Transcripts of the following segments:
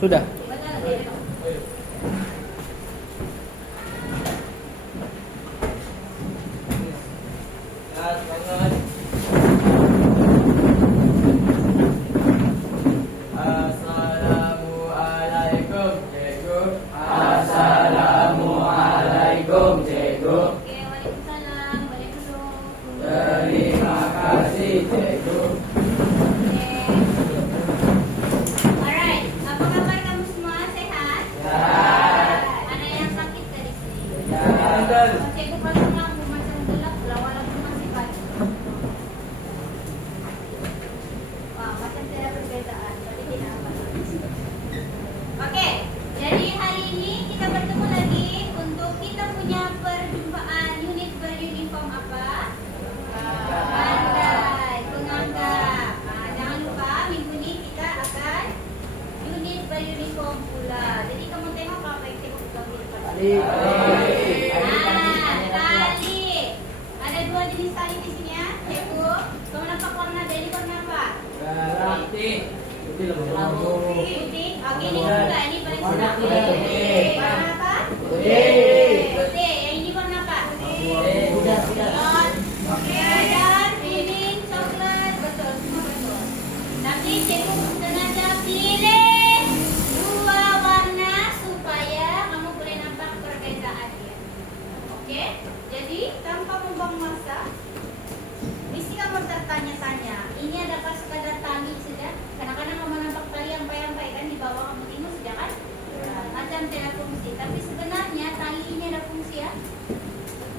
Sudah. Assalamualaikum, cikgu. Assalamualaikum, cikgu. Oke, waalaikumsalam. Terima kasih, cikgu. Alright, apa kabar kamu semua? Sehat? Sehat. Ada yang sakit dari sini? Sehat. Cikgu pasang lampu macam gelap, lawan-lawan masih pagi. Wah, macam tidak perbedaan, tapi tidak apa. Oke, jadi hari ini kita bertemu lagi untuk kita punya perjumpaan unit beruniform apa? Pandai, penganggap. Jangan lupa minggu ini kita akan unit beruniform pula. Jadi kamu tengok apa yang cikgu bagi depan. Tali. Ada dua jenis tali di sini ya, cikgu. Kamu nampak warna dari warna apa? Putih. Oke, ini juga ini paling sedap. Warna apa? Putih. Yang ini warna apa? Oke, dan piring coklat. Betul, semua betul. Tapi cikgu sengaja pilih dua warna supaya kamu boleh nampak perbedaannya. Oke, jadi tanpa membuang masa, mesti kamu tertanya-tanya. Ini adalah sekadar tali saja. Kadang-kadang kamu nampak tali yang sampai kan di bawah kamu tengok sudah kan? Macam tidak fungsi. Tapi sebenarnya tali ini ada fungsi ya.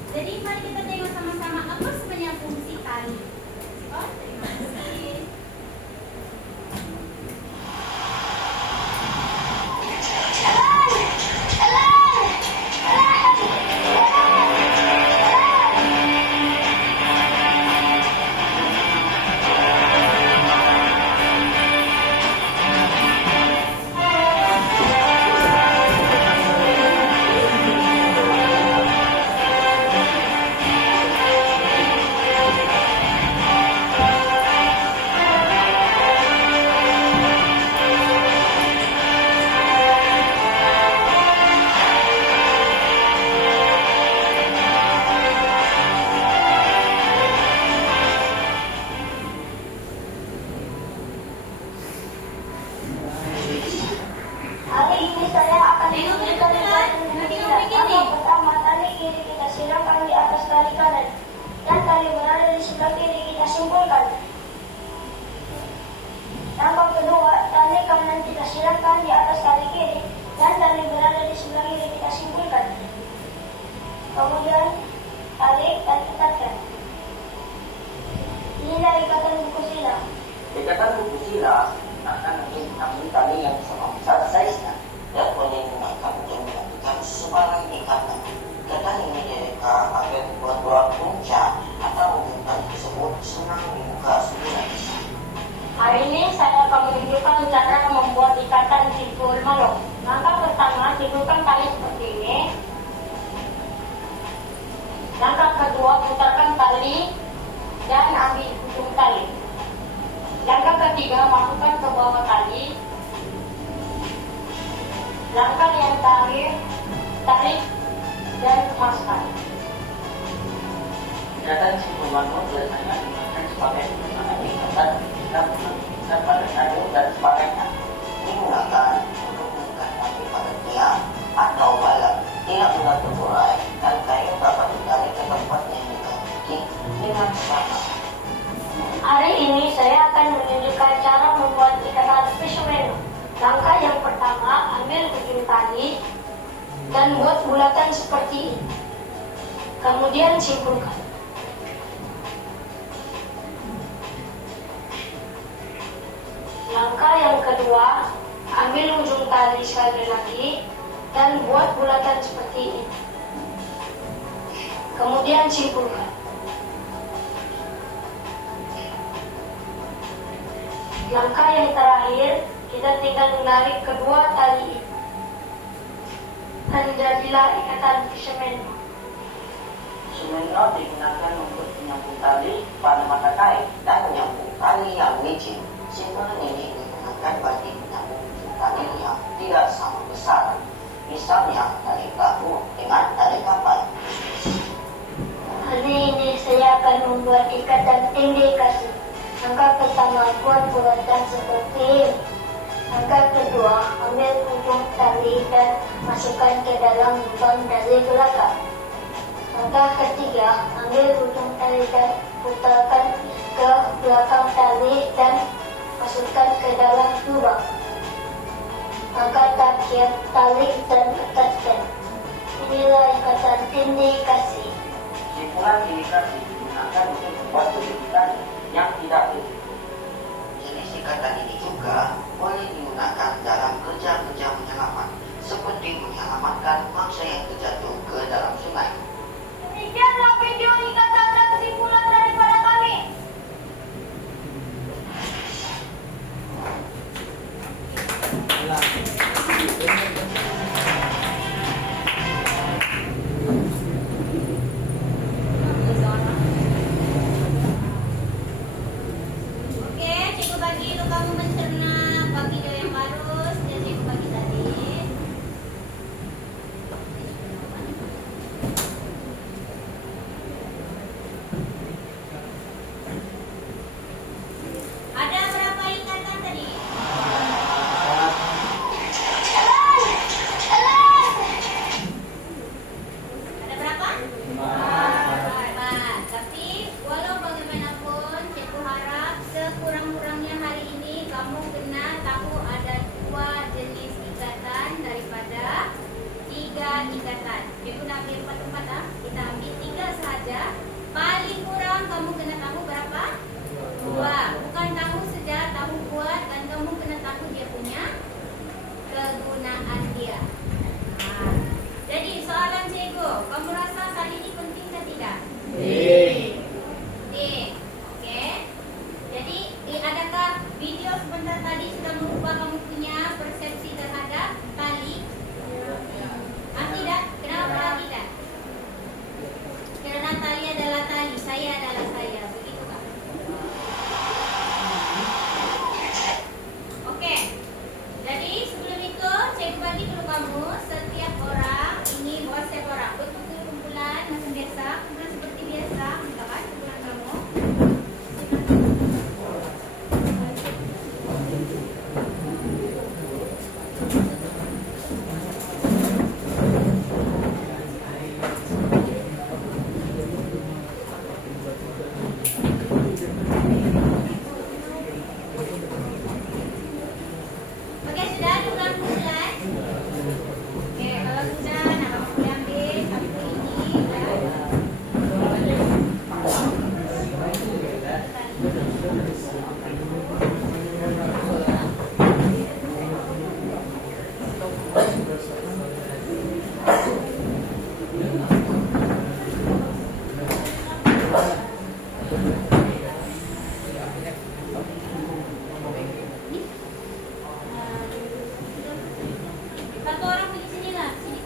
Jadi mari kita tengok sama-sama apa sebenarnya fungsi tali. Oh, terima kasih. Hari ini saya akan Tengok menunjukkan depan. Nanti kamu begini. Langkah pertama, tali kiri kita siramkan di atas tali kanan dan tali berada di sebelah kiri kita simpulkan. Langkah kedua, tali kanan kita siramkan di atas tali kiri dan tali berada di sebelah kiri kita simpulkan. Kemudian tarik dan ikatkan. Inilah ikatan buku sila. Ikatan buku sila akan mengambil tali yang sama besar size-nya dan boleh menggunakan untuk melakukan sebarang ikatan. Ikatan ini direkam agar dua-dua puncak atau hubungan tersebut senang dibuka semula. Hari ini saya akan menunjukkan cara membuat ikatan simpul malung. Langkah pertama, simpulkan tali seperti ini. Langkah kedua, putarkan tali dan ambil ujung tali. Langkah ketiga, masukkan ke bawah tali. Langkah yang terakhir, tarik dan kemaskan. Ikatan simpul manut biasanya digunakan sebagai penggunaan ikatan dan pada sayur dan sebagainya. Digunakan untuk mengikat tali pada tiang atau balak. Tidak mudah terurai dan kayu dapat ditarik ke tempat yang dikehendaki dengan sama. Hari ini saya akan menunjukkan cara membuat ikatan spesimen. Langkah yang pertama, ambil ujung tali dan buat bulatan seperti ini. Kemudian simpulkan. Langkah yang kedua, ambil ujung tali sekali lagi dan buat bulatan seperti ini. Kemudian simpulkan. Langkah yang terakhir, kita tinggal menarik kedua tali ini. Dan jadilah ikatan semen. Semenyo digunakan untuk menyambung tali pada mata kain dan menyambung tali yang licin. Simbol ini digunakan bagi menyambung tali yang tidak sama besar. Misalnya tali bahu dengan tali kapal. Hari ini saya akan membuat ikatan tindih kasih. Langkah pertama, buat bulatan seperti ini. Langkah kedua, ambil ujung tali dan masukkan ke dalam lubang dari belakang. Langkah ketiga, ambil ujung tali dan putarkan ke belakang tali dan masukkan ke dalam lubang. Langkah terakhir, tarik dan ketatkan. Inilah ikatan tindih kasih. Simpulan tindih kasih digunakan untuk membuat tulisan yang tidak utuh. Jenis ikatan ini juga boleh digunakan dalam kerja-kerja penyelamat, seperti menyelamatkan mangsa yang terjatuh ke dalam sungai. Demikianlah video ikatan dan simpulan daripada kami. Oke, cikgu bagi itu kamu mencerna bab video yang baru sejak cikgu bagi tadi. Ada berapa ikatan tadi? Ada berapa? Empat. Tapi walau bagaimanapun, cikgu harap sekurang-kurangnya hari ini kamu kena tahu ada 2 jenis ikatan daripada 3 ikatan. Cikgu nak ambil 4 kita ambil 3 saja. Paling kurang kamu kena tahu berapa? 2. Bukan tahu saja, tahu buat, dan kamu kena tahu dia punya kegunaan dia. Nah, jadi soalan cikgu, kamu rasa tadi ini penting ke tidak? Penting. Oke. Jadi adakah video sebentar tadi sudah merubah kamu punya persepsi terhadap tali? Tidak? Kenapa tidak? Karena tali adalah tali, saya adalah saya. Begitu kan? Oke. Jadi sebelum itu saya bagi dulu kamu setiap orang ini WhatsApp orang betul-betul kumpulan macam biasa, kumpulan seperti biasa, misalkan kumpulan kamu. Oke, sudah ada kumpulan? Oke, kalau sudah, nah kamu boleh ambil satu ini ya. Satu orang pergi sini lah, sini.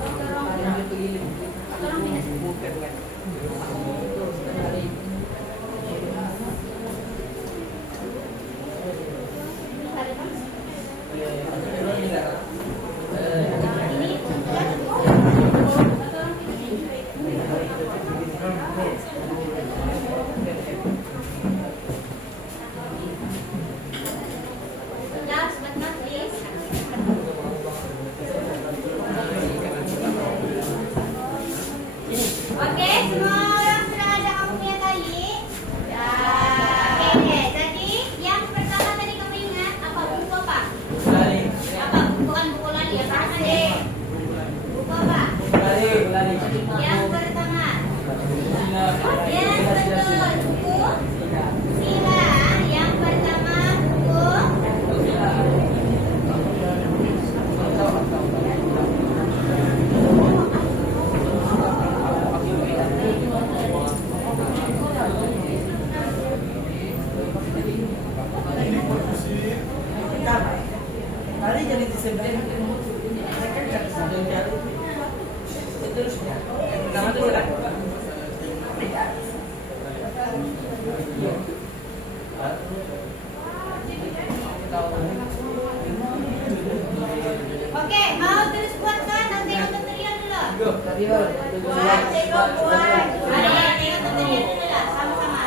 Satu orang pindah. Satu orang pindah. Ini sudah cukup. Satu orang pindah. Last but not least. Oke, semua orang sudah ada kamu punya tali? Ya. Oke, jadi yang pertama tadi kamu ingat apa? Buku apa? Apa? Bukan buku lari, apa tadi? Buku apa? Yang pertama. Yes, betul. Buku sila. Yang pertama buku Tadi jadi disebutkan mereka tidak sedang cari seterusnya. Yang pertama itu sudah Buat, Teko buat. Mari Teko tentunya dulu lah, sama-sama.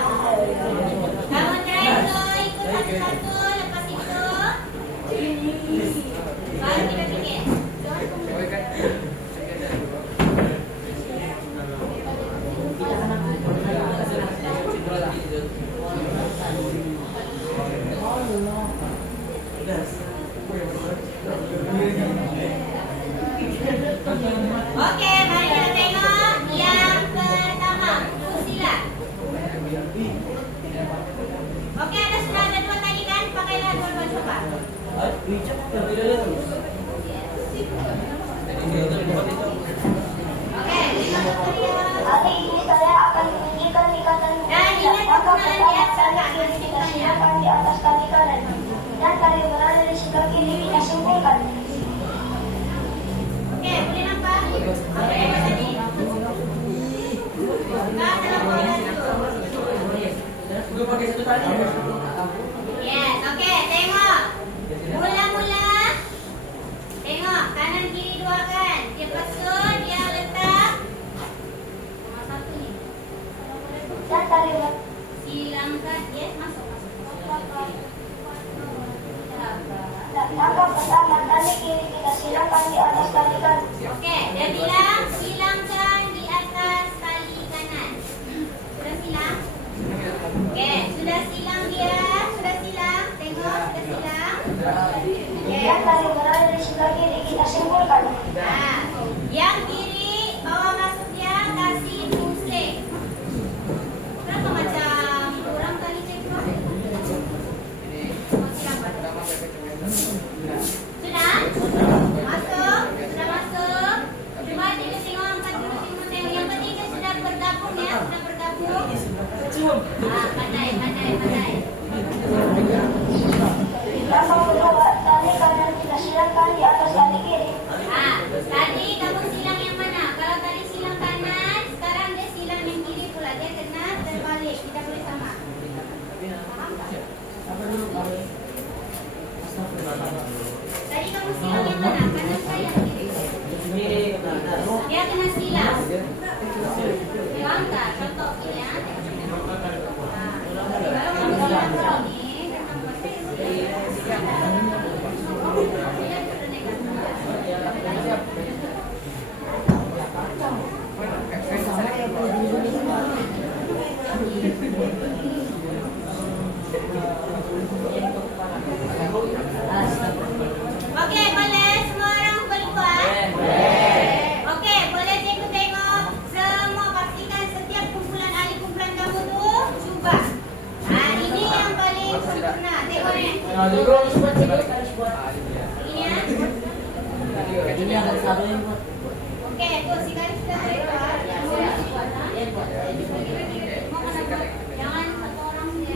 Kamu try dulu, ikut satu-satu. Lepas itu, baru kita bikin. Oke, mari kita tengok yang pertama, Susila. Oke, sudah ada dua tadi kan? Pakailah dua-dua coba. Oke, Hari ini saya akan menunjukkan ikatan dan ingat maka kebenaran pertama di atas tali kiri kita silakan di atas tali kanan dan tali berada di sebelah kiri kita simpulkan. Oke, boleh nampak? Apa yang tadi? Nah, dalam pola Udah pakai satu tali. Yes, oke, tengok. Mula-mula, tengok kanan kiri dua kan. Dia pasut, dia letak. Nomor satu ni. Dan tali Silangkan, yes, masuk. langkah pertama tali kiri kita silakan di atas tali kanan. Oke, dia bilang silangkan di atas tali kanan. Sudah silang? Oke, sudah silang dia. Sudah silang. Tengok, sudah silang. Dan tali berada di sebelah kiri kita simpulkan. Nah, yang kiri bawa masuk dia kasih pusing. Kenapa macam kurang tali cekro? Sudah? Masuk? Sudah masuk? Coba kita tengok angkat dulu tengok. Yang ketiga sudah bergabung ya, sudah bergabung. Pandai. Langkah kedua tali kanan kita silakan di atas tali kiri. Tadi kamu silang yang mana? Kalau tadi silang kanan, sekarang dia silang yang kiri pula. Dia kena terbalik. Kita boleh sama. Paham tak? Tadi kamu silang yang mana? Kanan ke yang kiri? Dia kena silang. Dia angkat. Contoh ya. Kalau kamu silang ini, tentang Oke, boleh semua orang berbuat? Oke, boleh cikgu tengok. Semua pastikan setiap kumpulan ahli kumpulan kamu tuh cuba. Ini yang paling sempurna. Tengok ni. Ini ya. Oke, tu si garis sudah buat. Mau mana buat? Jangan satu orang sendiri.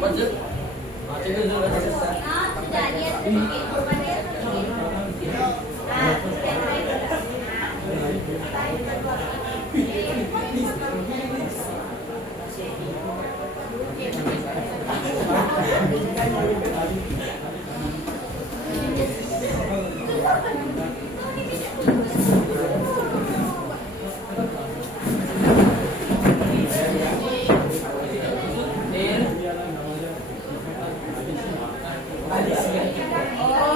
Sudah dia sedikit. Oh,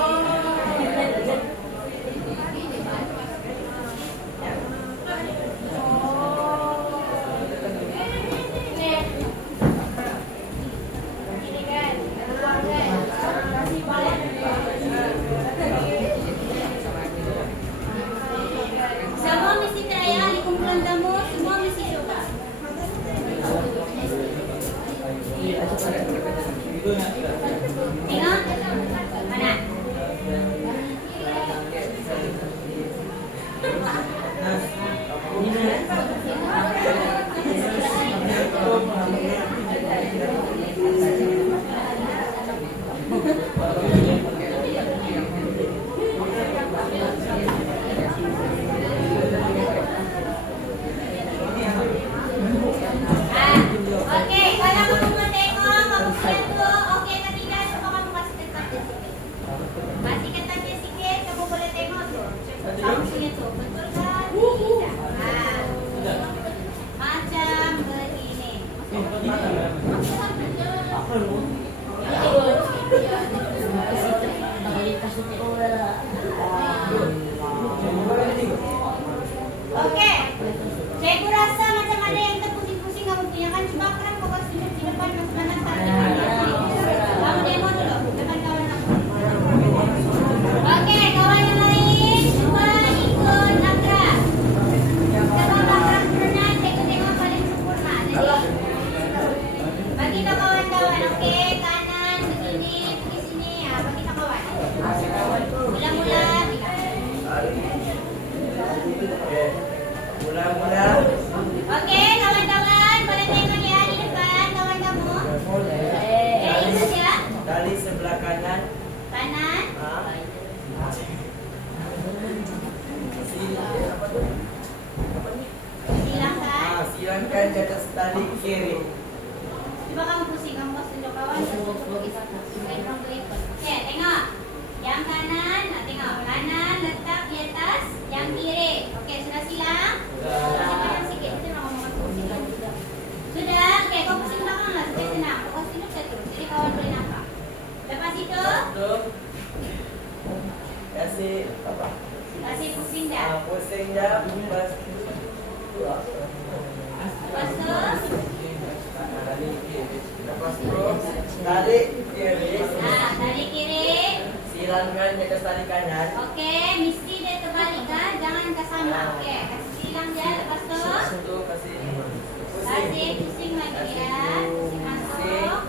Silangkan di atas tali kiri. Coba kamu pusing, kamu kasih tunjuk kawan. Oke, tengok. Yang kanan, nah tengok. Kanan letak di atas yang kiri. Oke, sudah silang? Silang sikit. Kita mau ngomong silang juga. Sudah, oke, kau pusing belakang lah. Supaya senang. Kau kasih tunjuk satu. Jadi kawan boleh nampak. Lepas itu, Tuh. Kasih apa? kasih pusing dah. Pusing dah. Lepas Lepas tu, tali kiri. tali kiri. Silangkan di atas tali kanan. Oke, mesti dia terbalikkan, jangan ke sama. Oke, kasih silang dia. Lepas tu, Satu kasih kasih pusing lagi ya. Pusing masuk,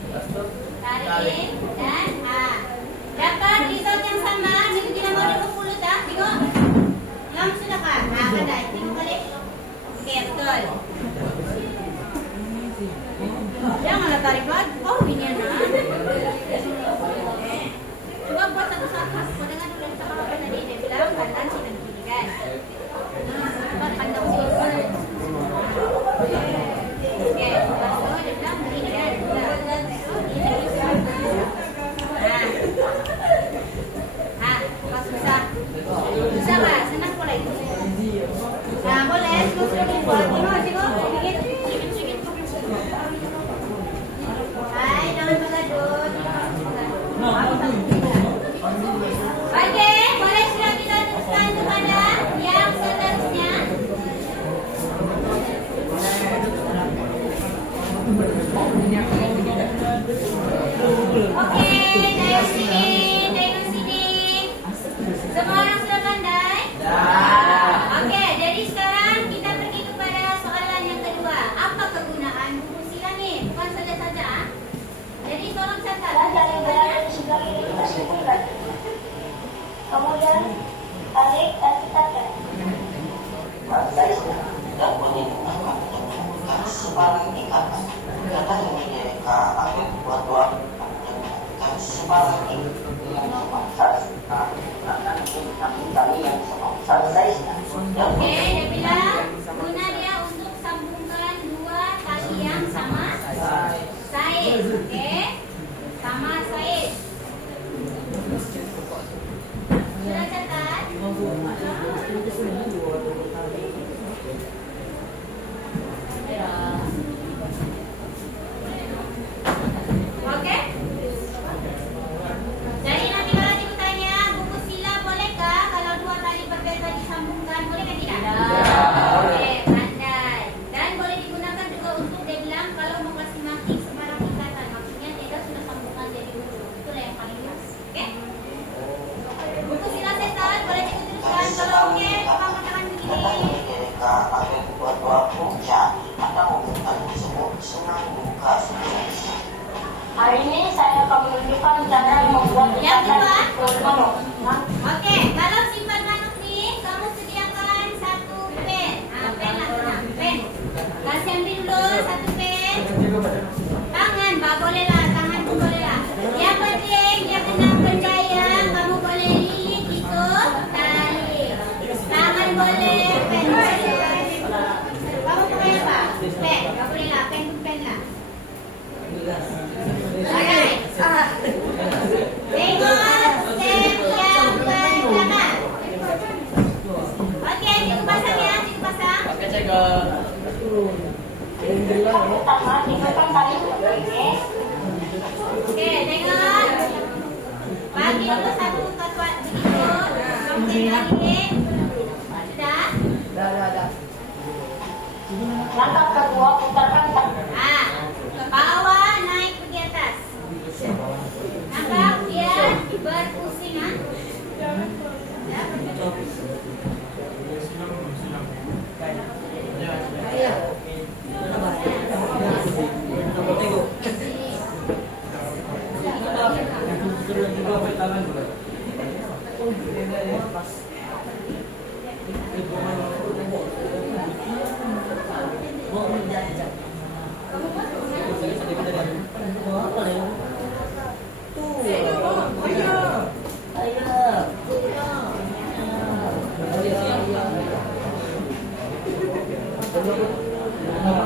Lepas tu tarik dan dapat result yang sama. Jadi tidak mau dipukul dah. Tengok, yang sudah kan? Pandai. Tengok balik. Oke, betul. Janganlah tarik lagi. Oh, ini anak. Coba buat satu saat. Kau dengar dulu kita kalau tadi dia bilang kanan sini dan kiri kan. Coba pandang sini. Oke, masuk dia bilang begini kan. Pas susah. Susah lah, senang pula itu. Nah, boleh. Terus buat. Tengok. Sikit. Hai, jangan bergaduh. Oke, boleh sudah kita teruskan kepada yang seterusnya. Oke, tengok sini. Semua orang sudah pandai? Oke, jadi sekarang kita pergi kepada soalan yang kedua. Apa kegunaan buku silang ni? Bukan saja-saja. Jadi tolong catat. Dari berada di sebelah kiri kita simpulkan. Kemudian tarik dan tikatkan. Bangsanya dan boleh menggunakan untuk menemukan sebarang ikatan. Ikatan yang mereka akan buat dan sebarang tali yang semaksa saiznya. Oke, dia bilang guna dia untuk sambungkan dua tali yang sama saiz. Oke, sama saiz. Sudah catat? Oke. Jadi nanti kalau cikgu tanya buku sila bolehkah kalau dua tali berbeza disambungkan, boleh kan tidak? Oke, pandai. Dan boleh digunakan juga untuk dia bilang kalau mau kasih marking sebarang ikatan, maksudnya tidak sudah sambungkan jadi buku. Itulah yang paling pas. Oke? Buku sila setan boleh cikgu teruskan. Kalau oke, kamu jangan begini. Mereka akan buat dua puncak atau bukan disebut senang buka sendiri. Hari ini saya akan menunjukkan cara membuat Yang kedua? manuk. Oke, kalau simpan manuk nih, kamu sediakan satu pen. Pen lah, pen. Kasih ambil dulu satu pen. Tangan, boleh lah, tangan pun boleh lah. Yang penting dia kena berdaya, kamu boleh lilit itu tali. Tangan boleh, pen boleh. Kamu pakai apa? Pen, nggak boleh lah, pen pun pen lah. Alright. Tengok step yang pertama. Oke, cikgu pasang ya, cikgu pasang. Oke, cikgu. Pertama, tinggalkan tali seperti ini. Oke, tengok. Bagi dulu satu katuat begitu. Sampai lagi. Sudah? Dah. Langkah kedua, putarkan tali. Ke bawah naik pergi atas. Nampak dia berpusingan. Ya, Oke?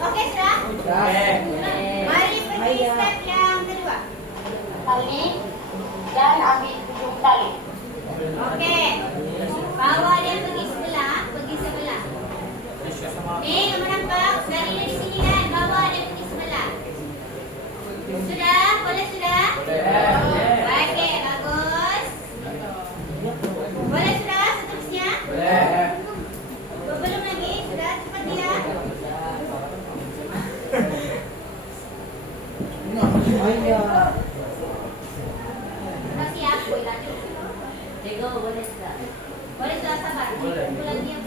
Oke, sudah? Mari pergi step yang kedua. Tali dan ambil ujung tali. Oke. Bawa dia pergi sebelah, pergi sebelah. Nih, kamu nampak? Dari sini kan, bawa dia pergi sebelah. Sudah? Boleh sudah? Oke, bagus. Boleh sudah? Seterusnya? Belum lagi? Sudah? Cepat dia. Sudah siap? Boleh lagi. Boleh sudah sabar. Bulan dia.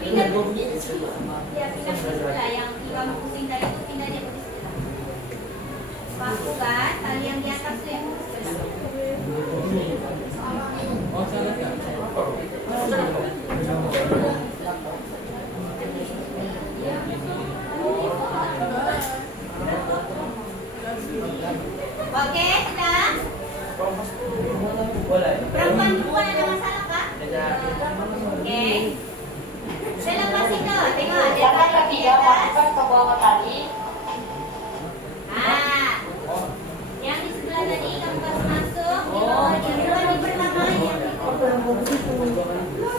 Pindah ke sebelah. Ya, pindah ke sebelah. Yang kamu pusing tadi itu pindah dia ke sebelah. Paku kan? Tali yang di atas itu yang ke sebelah. Oke, sudah? Perempuan bukan ada masalah, Pak? Oke. Selepas itu, tengok. Jangan ketiga masukkan ke bawah tali. Ah. Yang di sebelah tadi kamu kasih masuk. Di bawah di pertama yang di depan kedua masuk tempat kedua.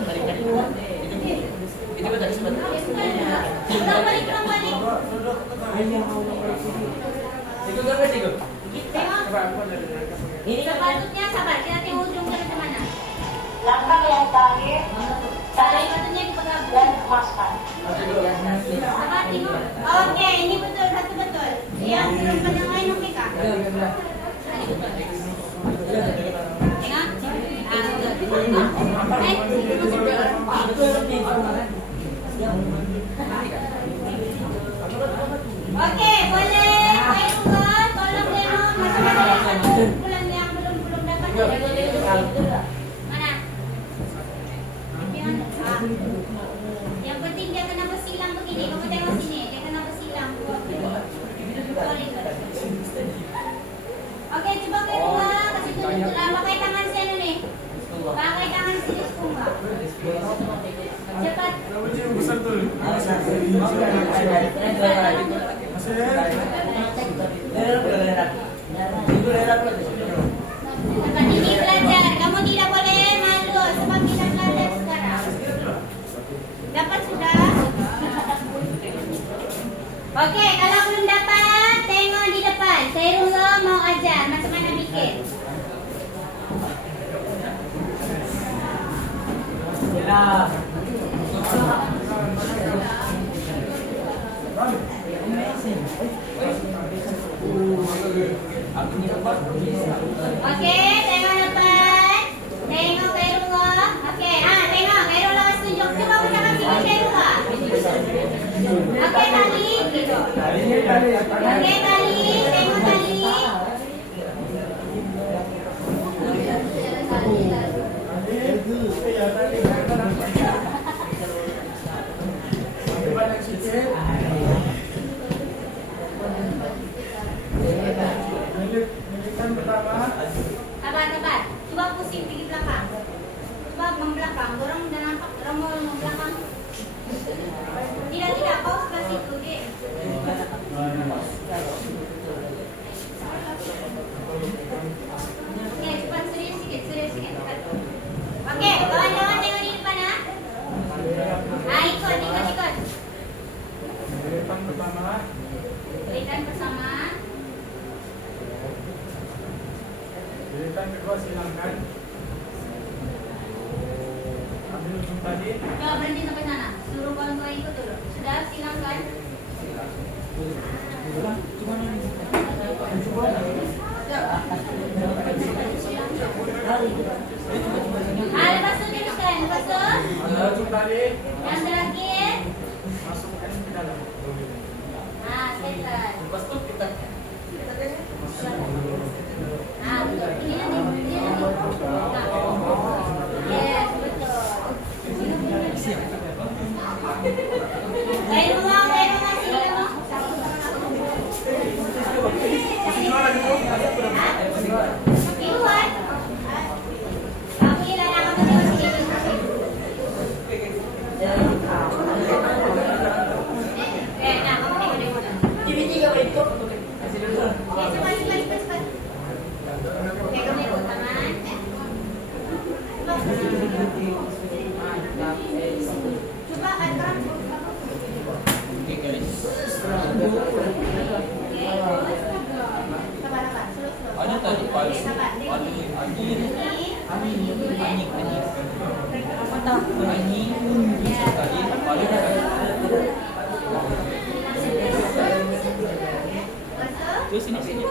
Balik. Tengok. Sepatutnya sabar, kita tengok ujung ke mana. Langkah yang terakhir, tarik Sepatutnya dipegang. dan kemaskan. Sabar, tengok. Oke, ini betul, satu betul. Yang perempuan yang lain oke kah? Tengok. Oke, boleh. Baik, tolong tengok masing-masing yang satu bulan yang belum dapat. Mana? Yang penting dia kena bersilang begini. Kamu tengok sini, dia kena bersilang. Oke, coba kedua kasih tunjuk lah. Pakai tangan sini nih. Pakai tangan sini semua. Cepat. Cepat ini belajar. Kamu tidak boleh malu sebab kita belajar sekarang. Dapat sudah? Oke, kalau belum dapat, tengok di depan. Khairullah mau ajar macam mana bikin. Oke, tengok depan. Tengok Khairullah. Oke, tengok Khairullah kasih tunjuk. Coba ucapkan sini Khairullah. Oke, tali. Gitu. Oke, tali. Tengok tali. Sabar. Coba pusing pergi belakang. Coba membelakang. Dorong dan nampak. Remol membelakang. Tidak. Kau sebelah situ, Dek. Oke, cepat. Serius sikit. Oke, kawan-kawan tengok di depan, ha? Ikut. Berikan bersama. Giliran kedua silangkan. Ambil ujung tadi. Coba berhenti sampai sana. Suruh kawan-kawan ikut dulu. Sudah, silangkan. Lepas tu teruskan. Lepas tu Ambil ujung tali, yang terakhir. masukkan ke dalam. Settle. Lepas tu kita Betul. Ini nanti. Yes, betul. Kain rumah sini kamu. Di luar. Kamu hilang apa betul sini? Nah, kamu tengok. tiga berikut. Cepat. Pegang ikut tangan. Coba angkat. Oke guys. Sabar. Ada tadi palsu. Sabar. Anjing. Ya. Tadi palsu. Masuk. Terus sini.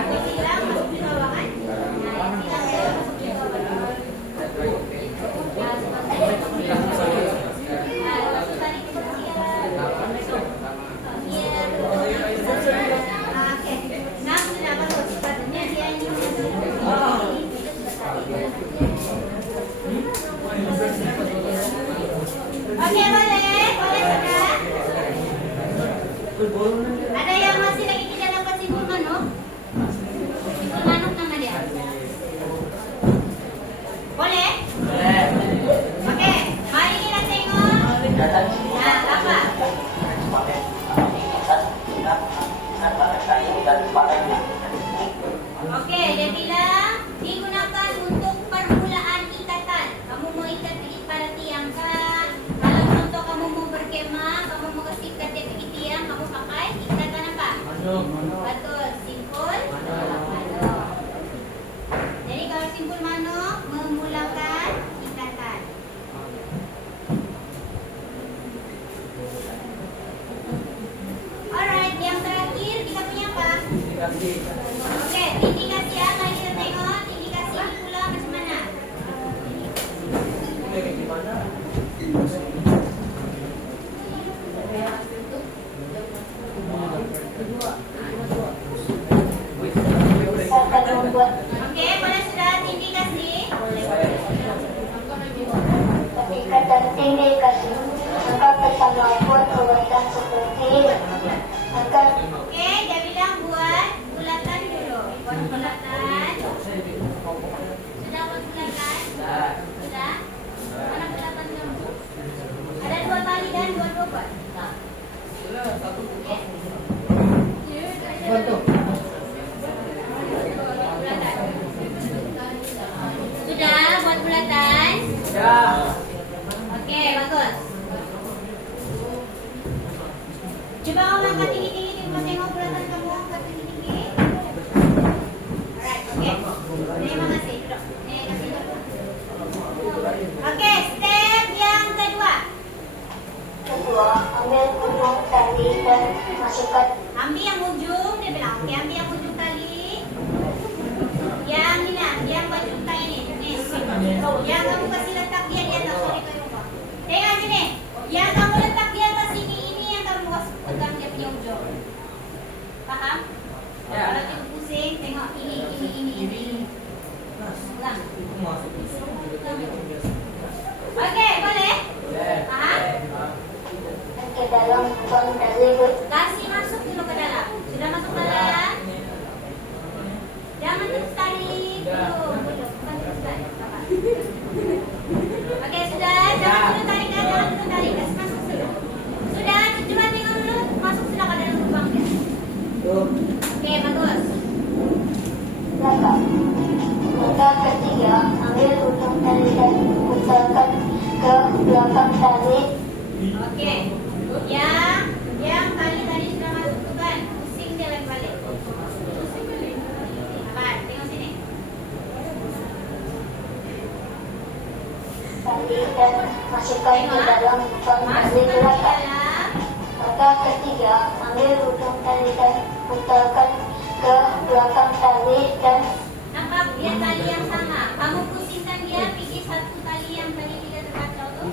Disilang masuk di ruangan. Nah, disilang masuk di ruangan. Oke, boleh sudah. Ada yang masih lagi tidak dapat simpul manuk? Simpul manuk nama dia. Boleh? Oke, mari kita tengok. Nah, apa? Oke, dia bilang digunakan untuk permulaan ikatan. Kamu mau ikat pada tiang kah? Kalau contoh kamu mau berkemah, kamu mau kasih ikat dia pergi tiang, kamu pakai ikatan apa? Betul, simpul manuk. Jadi kalau simpul manuk memulakan ikatan. Alright, yang terakhir kita punya apa? Oke, indikasi ya. Mari kita tengok indikasi ini pula macam mana. Akan membuat Oke, boleh sudah indikasi. ketika dan indikasi maka bersama buat perbuatan seperti ini akan Oke, dia bilang buat bulatan dulu. Buat bulatan. Sudah buat bulatan? Sudah? Mana bulatan kamu? Ada 2 tali dan 2 buat. Sudah buat bulatan? Oke, bagus. Coba kamu angkat tinggi-tinggi, coba tengok bulatan kamu angkat tinggi-tinggi. Alright, oke. Terima kasih. Duduk. Kasih duduk. Oke, step yang kedua. ambil ujung tali dan masukkan Ambil yang ujung, dia bilang. Oke, ambil yang ujung tali. Yang ini lah, yang baju kain ini. Yang kamu kasih letak dia di atas. Sorry, kayu lupa. Tengok sini. Yang kamu letak di atas ini yang kamu pegang dia punya ujung. Paham? Kalau dia pusing, tengok ini. Ulang. Oke, boleh? Paham? ke dalam lubang tersebut. Kasih masuk dulu ke dalam. Sudah masuk dalam? Jangan terus tarik dulu. Bukan terus tarik. Oke, sudah. Jangan dulu tarik. Kasih masuk dulu. Sudah, cuma tengok dulu. Masuk sudah ke dalam lubang dia. Oke, bagus. Belakang. Langkah ketiga, ambil ujung tali dan putarkan ke belakang tali. Oke. Yang tadi sudah masuk tuh kan. Pusing dia lagi balik. Sabar, tengok sini. Tali dan masukkan ke dalam lubang tali belakang. Langkah ketiga, ambil ujung tali dan putarkan ke belakang tali dan Nampak Dia tali yang sama. Kamu pusingkan dia, pilih satu tali yang tadi tidak terkacau tuh.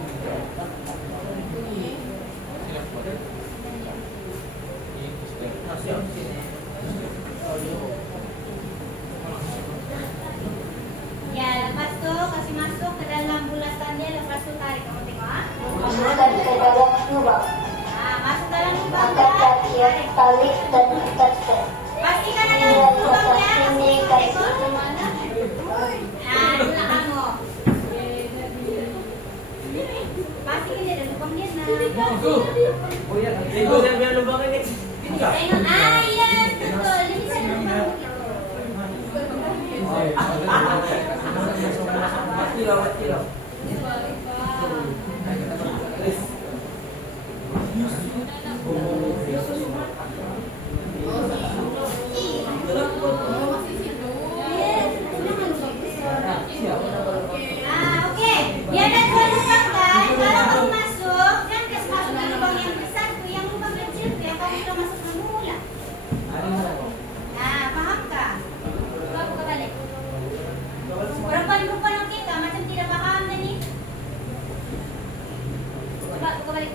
Ya, lepas tuh kasih masuk ke dalam bulatan dia, lepas tuh tarik. Kamu tengok, ah. Masukkan ke dalam lubang. Nah, masuk dalam lubang Angkat ya. kaki yang tarik dan putarkan. Pastikan ada Tinggal lubangnya. lepas ini Kasih kasih tengok. Nah, itulah kamu. Pastikan dia ada lubang dia. Nah, Oh iya, itu yang biar lubang ini. tengok. Ah, iya, betul. Ini bisa lubang. Mati lah. Ah, oke. Dia ada dua lubang kan? Kalau kamu masuk, kan kasih masuk ke lubang yang besar tuh, yang lubang kecil tuh yang kamu sudah masuk semula. Nah, paham kah? Coba buka balik. Perempuan-perempuan kita macam tidak paham tadi. Coba buka balik.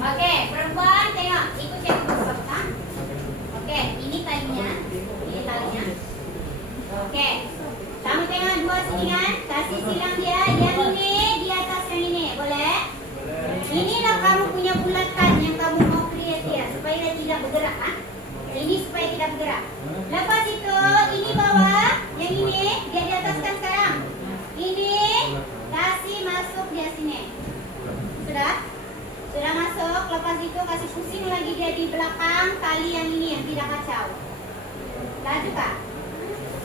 Oke, perempuan tengok, ikut yang bersama. Oke, ini talinya. Oke, kamu tengok dua sini kan? Kasih silang dia, yang ini di atas yang ini, boleh? Inilah kamu punya bulatan yang kamu mau create dia supaya dia tidak bergerak, kan? Ini supaya tidak bergerak. Lepas itu, ini bawah, yang ini dia di ataskan sekarang. Ini kasih masuk dia sini. Sudah? Sudah masuk. Lepas itu kasih pusing lagi dia di belakang tali yang ini yang tidak kacau. Laju kak?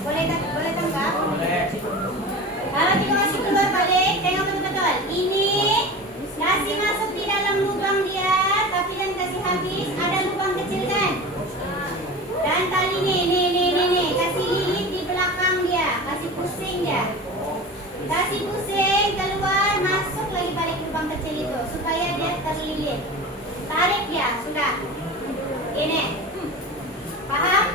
Boleh tangkap? Kalau kita masih keluar balik, tengok betul-betul. Ini kasih masuk di dalam lubang dia, tapi jangan kasih habis. Ada lubang kecil kan? Dan tali nih, kasih lilit di belakang dia, kasih pusing dia. Kasih pusing keluar, masuk lagi balik lubang kecil itu supaya dia terlilit. Tarik dia, sudah. Ini. Paham?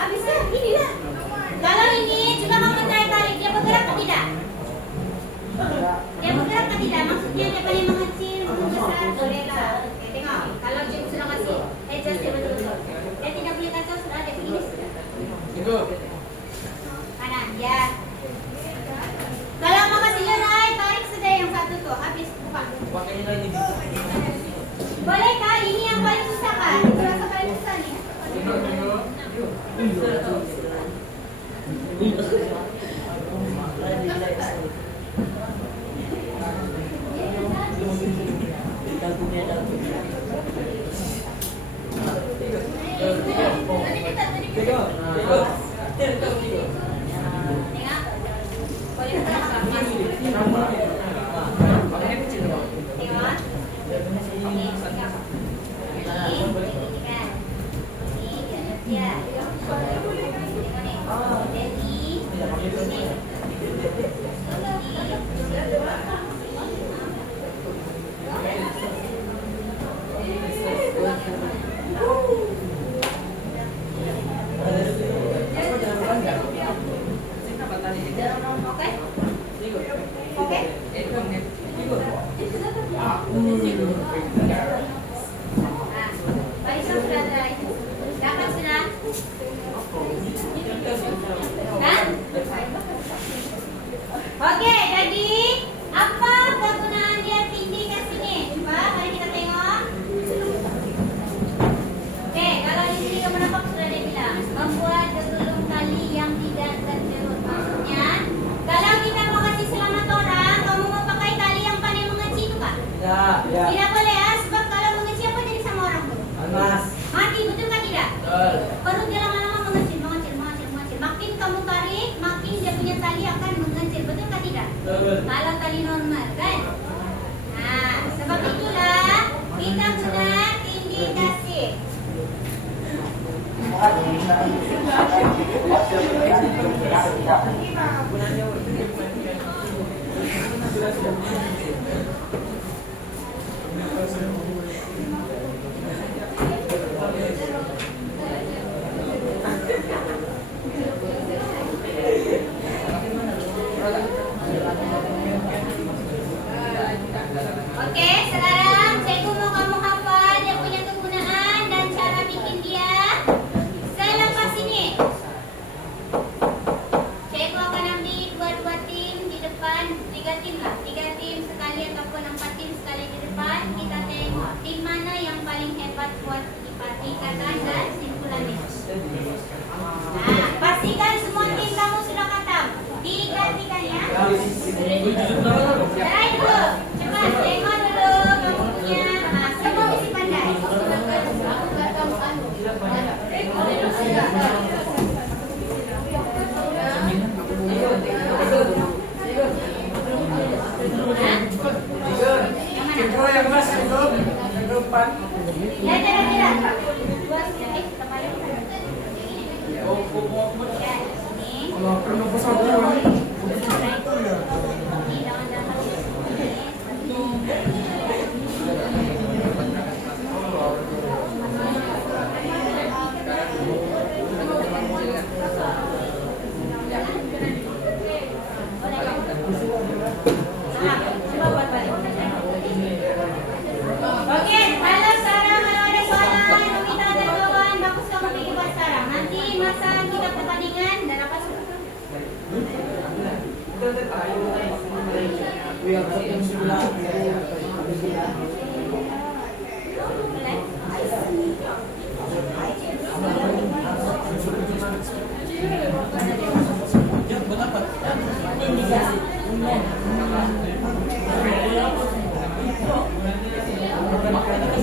Habisnya ini lah. Kalau ini coba kamu tarik, dia bergerak atau tidak? Dia bergerak atau tidak? Maksudnya dia paling mengecil, membesar, boleh lah. Oke, tengok. Kalau Jim sudah kasih adjust dia betul-betul. Dia tidak boleh kacau, sudah ada begini sudah. Itu. Kanan, ya. Kalau mau kasih lerai, tarik sudah yang satu tuh, habis buka. Pakai ini lagi. Boleh kah? Ini yang paling susah kan? Terasa paling susah nih. Oke, jadi apa kegunaan dia tinggi ke sini? Coba mari kita tengok. Oke, kalau di sini kamu nampak sudah dia bilang membuat gegulung tali yang tidak terjerut. Maksudnya, kalau kita mau kasih selamat orang, kamu mau pakai tali yang paling mengecil itu kan? Ya. Tidak boleh ya, sebab kalau mengecil apa jadi sama orang tuh? Panas. Mati, betul kan tidak? Betul. Perut dia lama-lama mengecil. Makin kamu tarik, makin dia punya tali akan mengecil, betul kan tidak? Betul. Kalau tali normal kan? Nah, sebab itulah kita guna indikasi. Serahin dulu. Cepat, tengok dulu kamu punya. Nah, semua mesti pandai. Ya, tidak. Dua sedikit, kembali. Ya, ini. Oke, halo Sarah, halo ada soalan, Novita dan kawan, bagus kamu pergi buat Sarah. Nanti masa kita pertandingan dan apa sudah? Terima kasih.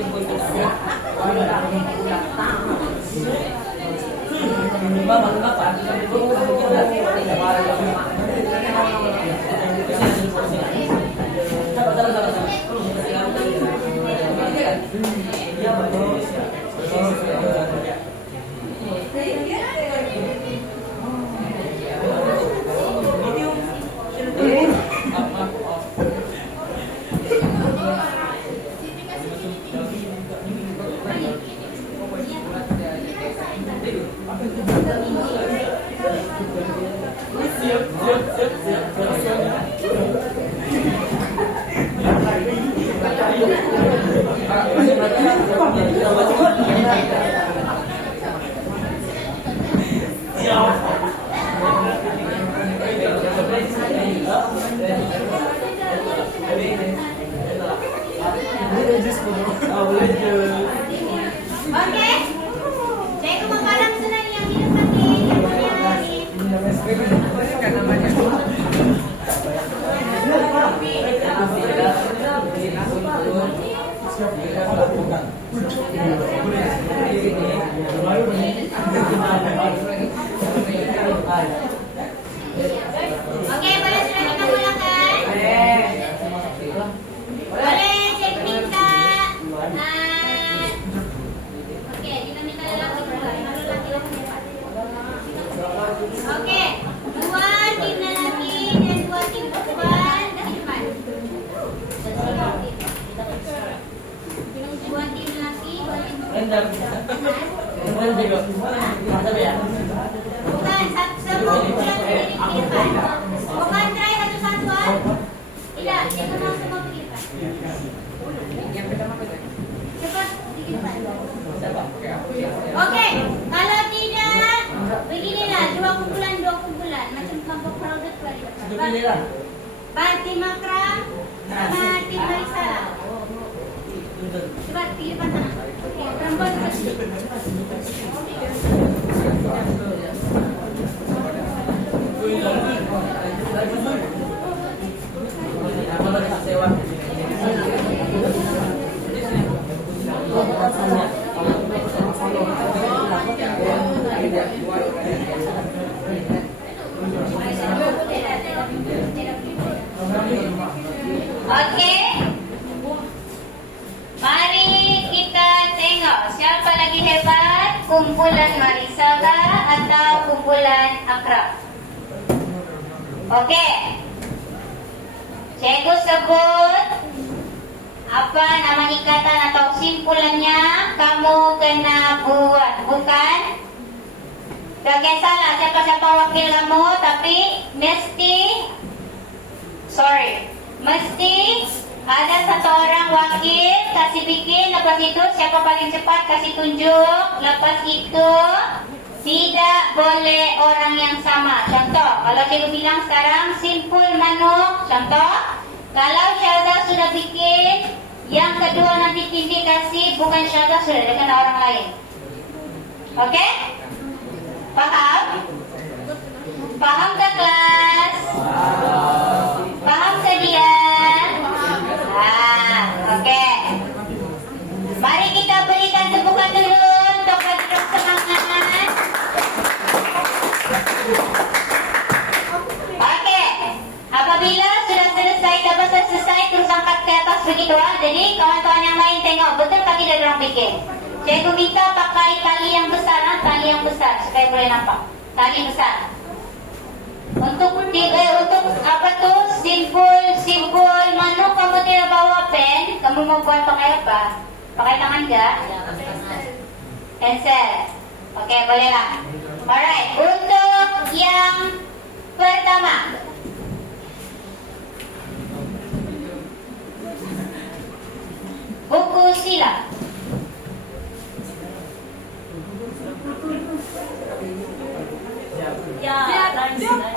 Simpul itu. Bang, apa? Oke. Saya mau parang senang yang minum lagi. Oke, boleh sudah kita mulakan? Boleh, cek minta. Oke, kita minta lelaki dulu. Laki-laki depan. Oke, 2 tim lelaki dan 2 tim perempuan dari depan. 2 tim lelaki, 2 tim perempuan. Bukan, semua pukulan berdiri di depan. Bukan try satu-satuan. Tidak, itu mau semua pergi depan. Cepat di depan. Oke, kalau tidak, beginilah 2 kumpulan. Macam kelompok crowded di depan. Tim Makram sama tim Marisala. Coba di depan sana. Oke, perempuan pasti. Oke. Mari kita tengok siapa lagi hebat, kumpulan Marisala atau kumpulan Akrab. Oke. Cikgu sebut apa nama ikatan atau simpulannya, kamu kena buat, bukan? Jangan salah siapa-siapa wakil kamu, tapi mesti ada satu orang wakil kasih bikin, lepas itu siapa paling cepat kasih tunjuk, lepas itu tidak boleh orang yang sama. Contoh, kalau cikgu bilang sekarang simpul manuk, contoh, kalau Syahzah sudah bikin, yang kedua nanti Tindi kasih, bukan Syahzah sudah dengan orang lain. Oke? Paham? Paham ke kelas? Paham ke dia? Oke. Mari kita berikan tepukan dulu untuk berdiri semangat. Oke. Apabila sudah selesai, dapat selesai, terus angkat ke atas begitu. Jadi kawan-kawan yang lain tengok betul tak tidak orang bikin. Cikgu minta pakai tali yang besar, supaya boleh nampak. Tali besar. Untuk apa tuh? Simpul manuk. Kamu tidak bawa pen, kamu mau buat pakai apa? Pakai tangan enggak? Pensel. Oke, bolehlah. Alright, untuk yang pertama. Buku silat.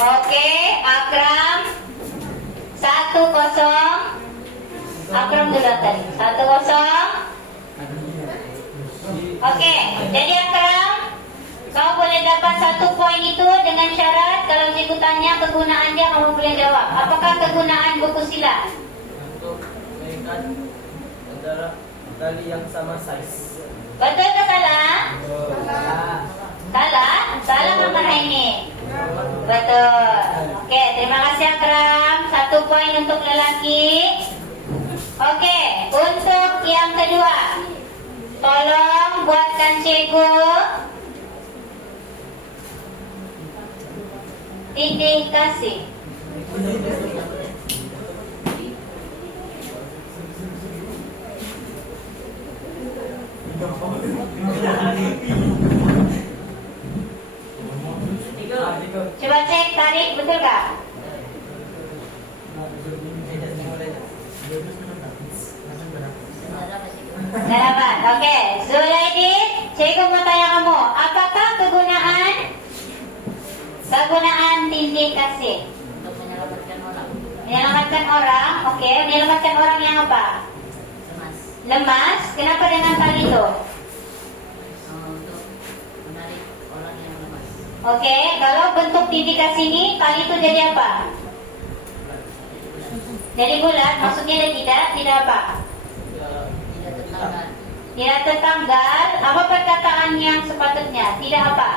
Oke, Akram 1-0. Akram dulu tadi 1-0. Oke, jadi Akram, kau boleh dapat 1 poin itu dengan syarat kalau cikgu tanya kegunaannya kamu boleh jawab. Apakah kegunaan buku silat? Untuk mengikat antara Tali yang sama size. Betul ke salah? Salah. Salah? Salah nomor ini. Betul. Oke, terima kasih Akram. 1 poin untuk lelaki. Oke, untuk yang kedua, tolong buatkan cikgu tindih kasih. Coba cek tarik betul kah? Dapat. Oke, Zulaidin, cikgu mau tanya kamu, apakah kegunaan tindih kasih? Untuk menyelamatkan orang. Menyelamatkan orang. Oke, menyelamatkan orang yang apa? Lemas. Lemas. Kenapa dengan tali itu? Untuk menarik orang yang lemas. Oke, kalau bentuk tindih kasih ini, tali itu jadi apa? Jadi bulat. Maksudnya dia tidak apa? Tidak terlambat. Tidak tertanggal. Apa perkataan yang sepatutnya? Tidak apa?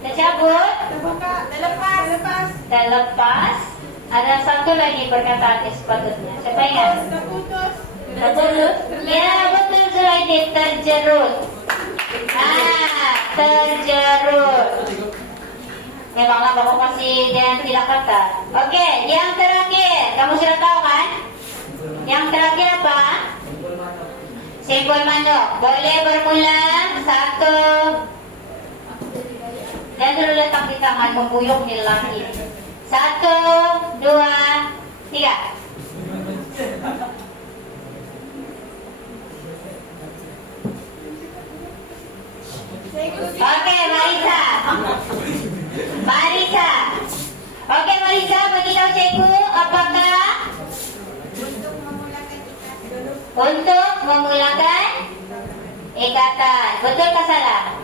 Tercabut. Terlepas. Ada satu lagi perkataan yang sepatutnya. Siapa ingat? Terputus. Ya, betul Zulaidin. Terjerut. Terjerut. Memanglah bapak masih dengan tidak kata. Oke, yang terakhir. Kamu sudah tahu kan? Yang terakhir apa? Simbol manuk. Boleh bermula 1. Dan dulu letak di tangan membuyung di lelaki. 1, 2, 3. Oke, Marisa. Oke, Marisa, beritahu cikgu apakah untuk memulakan ikatan. Betul ke salah?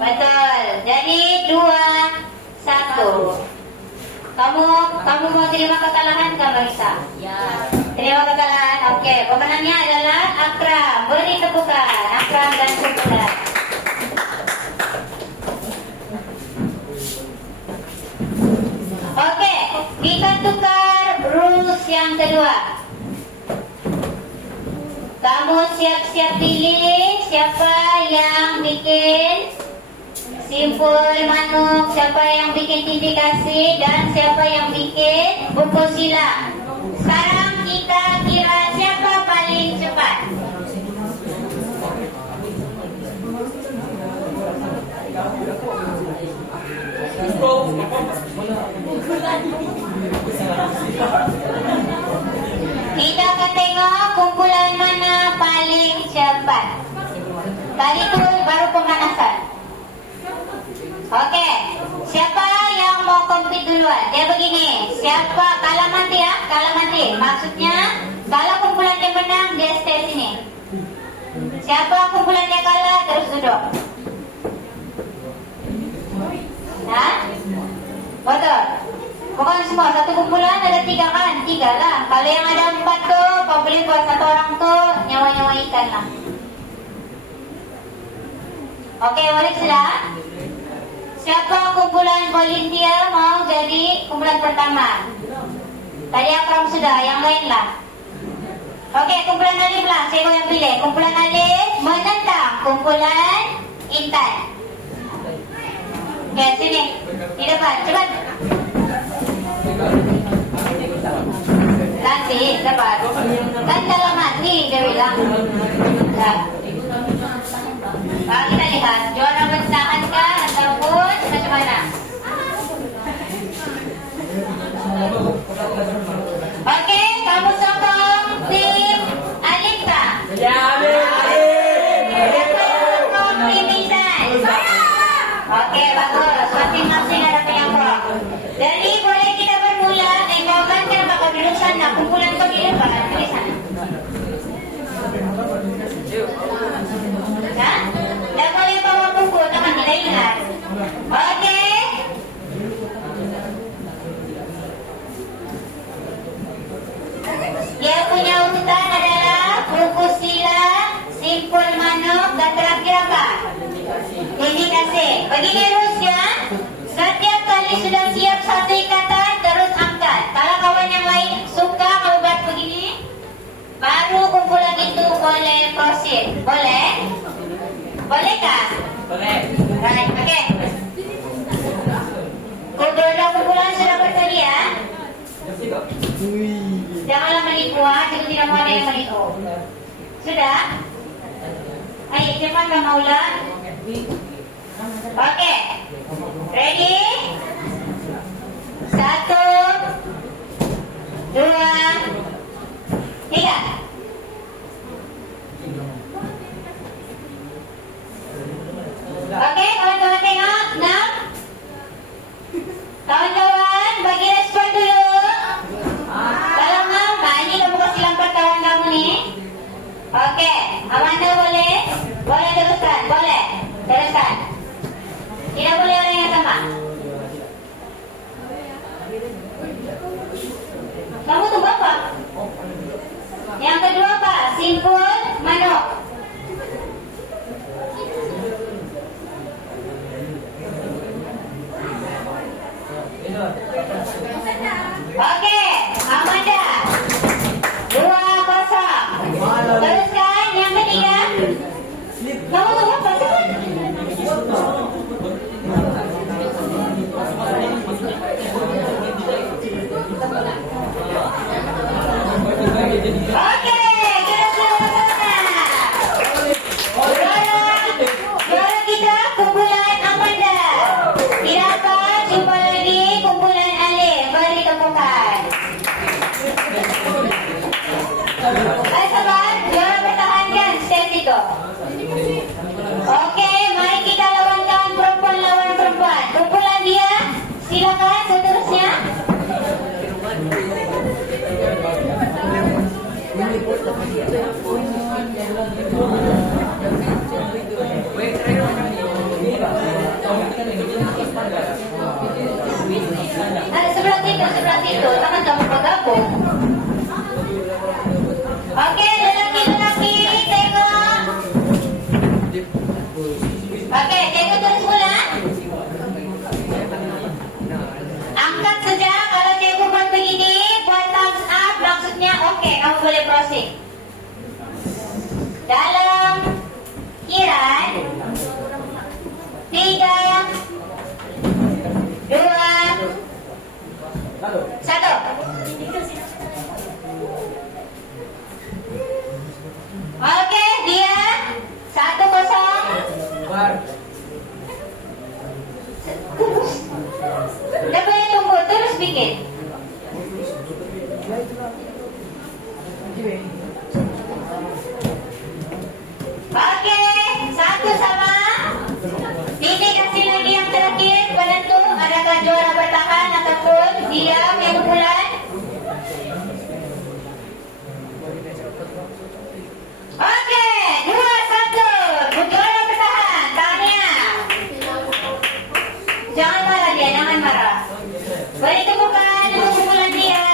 Betul. Jadi 2, 1. Kamu mau terima kekalahan nggak, Marisa? Ya. Terima kekalahan. Oke, pemenangnya adalah Akram. Beri tepukan Akram dan Sebulan. Oke, kita tukar rules yang kedua. Kamu siap-siap pilih siapa yang bikin simpul manuk, siapa yang bikin tindih kasih, dan siapa yang bikin buku silang. Sekarang kita kira siapa paling cepat. Kita akan tengok kumpulan mana paling cepat. Tadi itu baru pemanasan. Oke, siapa yang mau compete duluan? Dia begini, siapa kalah mati ya? Kalah mati. Maksudnya kalau kumpulan dia menang, dia stay sini. Siapa kumpulan dia kalah, terus duduk. Hah? Betul. Bukan semua, satu kumpulan ada 3 kan? 3 lah. Kalau yang ada 4 tuh, kau beli buat 1 orang tuh nyawa-nyawa ikan lah. Oke, balik sudah. Siapa kumpulan volunteer mau jadi kumpulan pertama? Tadi Akram sudah, yang lain lah. Oke, kumpulan Alif lah, saya yang pilih. Kumpulan Alif menentang kumpulan Intan. Oke, sini. Di depan, cepat. Nanti, cepat. Kan dalam hati, dia bilang. Nah. Kita lihat, juara bertahan kah ataupun macam mana? Oke, kamu sokong tim Alif kah? Ya, Sokong tim Intan. Oke, bagus. Masing-masing ada penyokong. Jadi boleh kita bermula. Kan bakal duduk sana. Kumpulan kau di depan, di sana. begini rulesnya. Setiap kali sudah siap satu ikatan, terus angkat. Kalau kawan yang lain suka kalau buat begini, baru kumpulan itu boleh proceed. Boleh? Bolehkah? Boleh. Right, oke. Kumpulan sudah bersedia. Janganlah menipu, jadi tidak mau ada yang menipu. Sudah? Ayo cepat Kak Maula. Oke. Ready? 1, 2, 3. Oke, kawan-kawan tengok. Nah, kawan-kawan bagi respon dulu. Kalau mau, ini kamu kasih lambat kawan kamu nih. Oke, Amanda boleh? Boleh teruskan, boleh. Teruskan. Tidak boleh orang yang sama. Kamu tunggu apa? Yang kedua apa? Simpul manuk. Oke, Amanda 2-0. Teruskan yang ketiga. Kamu tunggu apa? Oke, kita sudah juara kita kumpulan Amanda. Tidak akan jumpa lagi kumpulan Alif. Beri tepukan. Sabar, juara pertahankan stage itu. Oke, mari kita lawan kawan perempuan lawan perempuan. Kumpulan dia, silakan seterusnya. Ada sebelah situ, tangan kamu bergabung. Oke, lelaki-lelaki, tengok. Oke, tengok terus pula. Angkat saja, kalau cikgu buat begini, buat thumbs up, maksudnya oke, kamu boleh proceed. Dalam kiraan 3, 2, 1. Oke, dia 1-0. Tidak boleh tunggu, terus bikin. Oke, 1 sama. Ini kasih lagi yang terakhir penentu adakah juara bertahan ataupun diam yang kumpulan. Oke, 2-1. Juara bertahan, Tania. Jangan marah dia, jangan marah. Beri tepukan untuk kumpulan dia.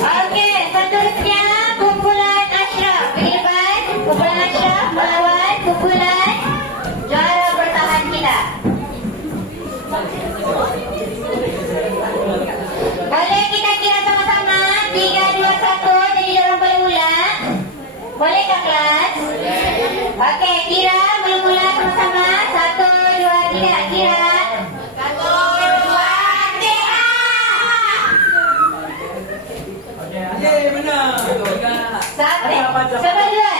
Oke, seterusnya kumpulan Ashraf. Di depan, kumpulan Ashraf melawan kumpulan juara bertahan kita. Boleh kita kira sama-sama 3, 2, 1. Jadi orang boleh ulang. Bolehkah kelas? Oke, kira mula-mula sama-sama. 1, 2, 3. Kira 1, 2, 3. Siapa duluan?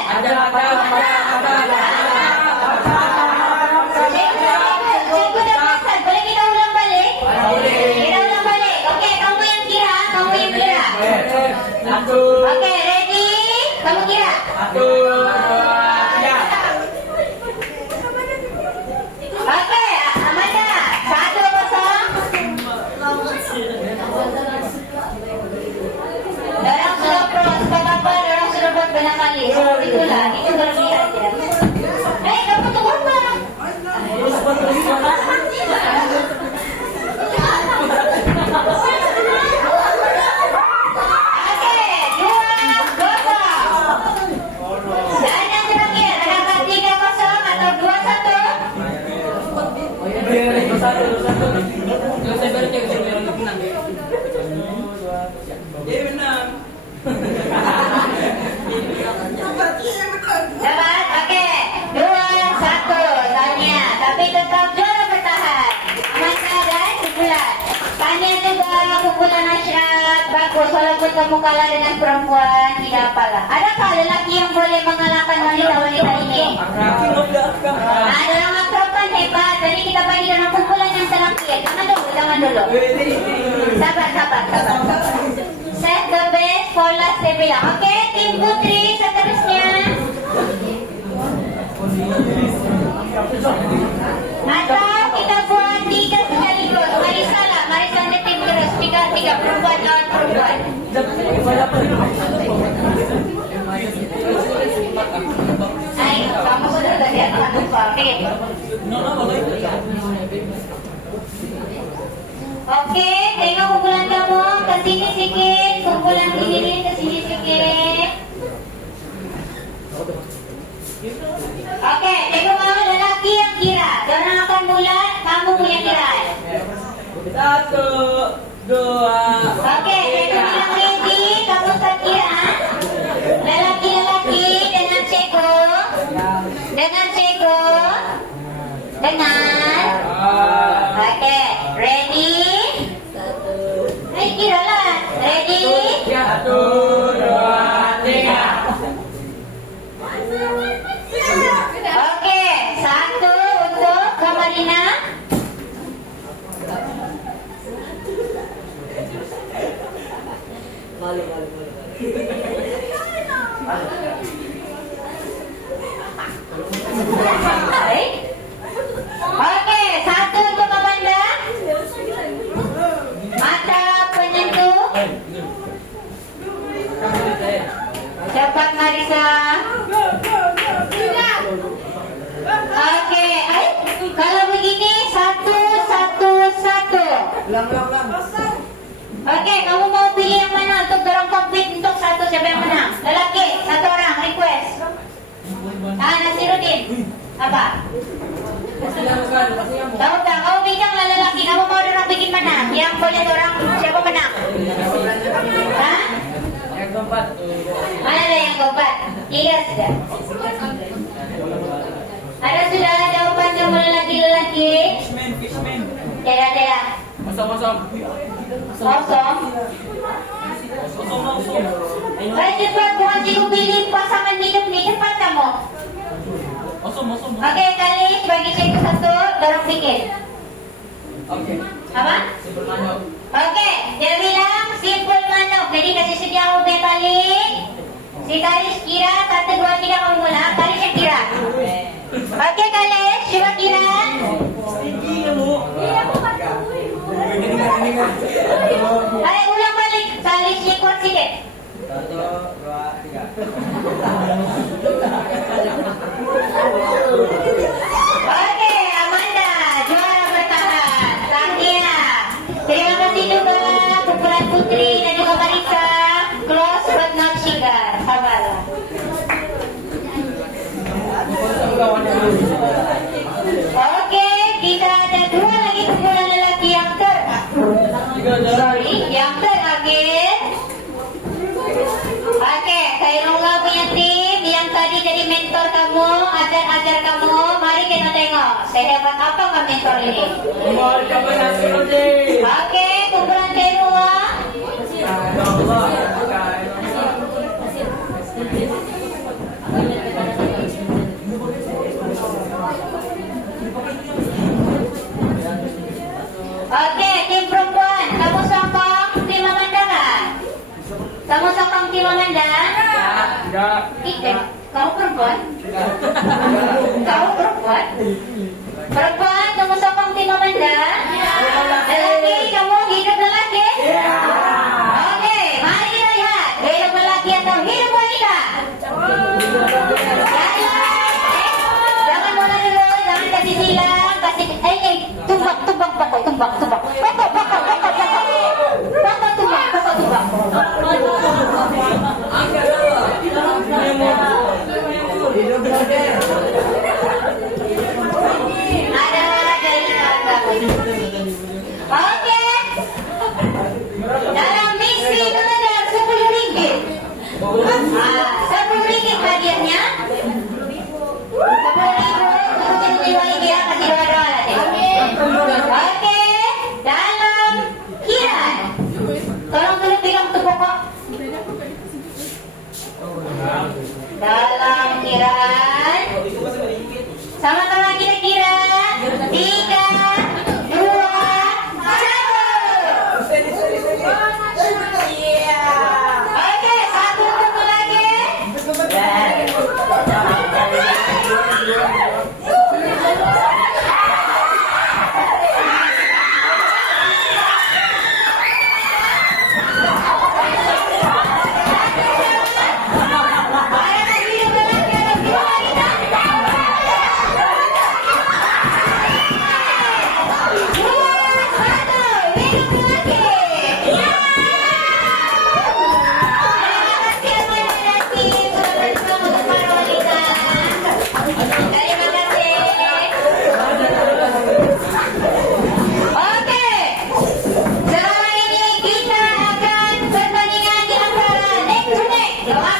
Cikgu dah pesan. Boleh kita ulang balik? Kita ulang balik. Oke, kamu yang kira. Kamu yang kira. Oke, ready? Kamu kira? 1, 2, 3. Oke, Amanda 1-0. Dorang sudah cross, apa-apa dorang sudah buat banyak kali. Seperti itulah, itu berlebihan. Kamu tunggu apa? Oke, 2-0. Dan yang terakhir, adakah 3-0 atau 2-1? kamu kalah dengan perempuan, tidak apalah. Adakah lelaki yang boleh mengalahkan wanita-wanita ini? Ada orang perempuan hebat. Jadi kita bagi dalam kumpulan yang terakhir. Jangan dulu. Sabar. Set the best for last, saya bilang. Oke, tim putri seterusnya. Atau kita buat 3 sekaligus. Marisa ada tim terus. 3 perempuan lawan perempuan. Ayo, kamu sudah tadi akan lupa. Oke, tengok kumpulan kamu ke sini sikit. Kumpulan ini ke sini sikit. Oke, tengok kamu lelaki yang kira. Jangan akan mula, kamu punya kiraan. 1, 2. Oke, tengok yang ready. Kamu start kiraan. Lelaki-lelaki dengan ceko. Dengan. Oke, ready. Kira lah. Ready. 1, 2, 3. Oke, 1 untuk Kamarina. Baik. Oke, 1 untuk Amanda. Mata penyentuh. Cepat Marisa. Oke, kalau begini 1. Oke, kamu mau pilih yang mana untuk dorong komplit untuk 1, siapa yang menang? Lelaki, 1 orang request. Nasiruddin. Apa? Kamu bincang lah lelaki, kamu mau dorong bikin mana? Yang boleh dorong siapa menang? Hah? Yang keempat. Mana ada yang keempat? 3 sudah. Ada sudah jawaban kamu lelaki-lelaki? Fishman. Tidak. Kosong. Kosong. Saya cepat bukan cikgu pilih pasangan hidup nih, cepat kamu. Kosong. Oke, kali bagi cikgu 1, dorong sedikit. Oke. Apa? Simpul manuk. Oke, dia bilang simpul manuk. Jadi kasih sedia ubi kali. Si Kalis kira 1, 2, 3 kamu mula. Kalis yang kira. Oke, Kalis coba kira. Ayo ulang balik. Kalisnya kuat sedikit. 1, 2, 3. Oke, Amanda juara bertahan. Tania. Terima kasih juga kumpulan Putri dan juga Marisa. Close but not sugar. Sabarlah. Oke, kita ada 2 lagi kumpulan lelaki yang yang terakhir. Oke, Khairullah punya tim yang tadi jadi mentor kamu, ajar kamu. Mari kita tengok sehebat apa mentor ini. Oke, kumpulan Khairullah. Oke, tim perempuan, kamu sokong tim Amanda kan? Kamu sokong tim Amanda? Enggak. Kamu perempuan? Kamu perempuan? Perempuan, kamu sokong tim Amanda? Lelaki, kamu hidup lelaki? Oke, mari kita lihat hidup lelaki atau hidup wanita. Jangan mulai dulu, jangan kasih silang, kasih tumbang. Oke. Dalam misi belajar 10 ringgit. 10 ringgit hadiahnya. 10.000 untuk dia kasih doa nanti. Oke. Dalam kiraan. Tolong dulu pegang tuh pokok.